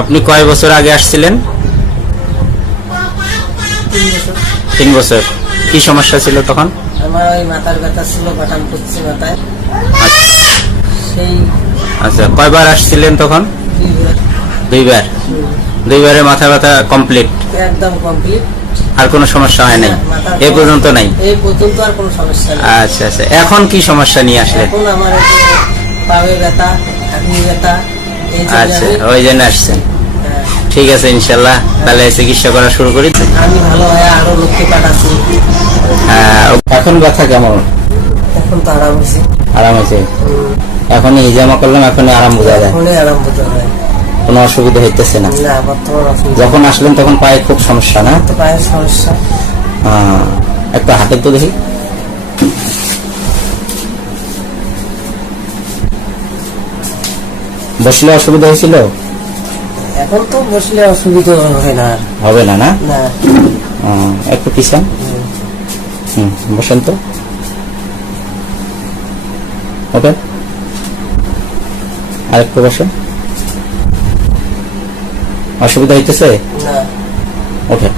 আপনি কয় বছর আগে আসছিলেন? 3 বছর। 3 বছর। কি সমস্যা ছিল তখন? আমার ওই মাথার ব্যথা ছিল, বাটাম করছে মাথায়। সেই আচ্ছা, কয়বার আসছিলেন তখন? 2 বার। 2 বার। 2 বারে মাথা ব্যথা কমপ্লিট, একদম কমপ্লিট। আর কোনো সমস্যা হয় নাই এ পর্যন্ত? নাই। এই পর্যন্ত আর কোনো সমস্যা নেই। আচ্ছা আচ্ছা, এখন কি সমস্যা নিয়ে আসলেন? এখন আমার এই যে পায়ে ব্যথা, হাঁটুতে ব্যথা, এই যে আচ্ছা, ওই জন্য আসছেন। হ্যাঁ, ঠিক আছে, ইনশাল্লাহ তাহলে চিকিৎসা করা শুরু করি। আমি ভালো হয়ে আরো লোককে পাঠাচ্ছি। এখন ব্যথা কেমন? এখন তো আরাম হয়েছে। আরাম হয়েছে? এখনই ইজামা করলাম, এখনই আরাম বোঝা যায়? এখনই আরাম বোঝা যায়। কোনো অসুবিধা হইতেছে না? না, বর্তমান অসুবিধা। যখন আসলেন তখন পায়ে খুব সমস্যা না? তো পায়ের সমস্যা। একটু হাতের তো দেখি। বসলে অসুবিধা হয়েছিল? এখন তো বসলে অসুবিধা হয় না আর। হবে না? না, না। একটু পিছান। বসেন তো। ওকে, আর একটু বসেন। অসুবিধা হইতেছে? না। ওকে।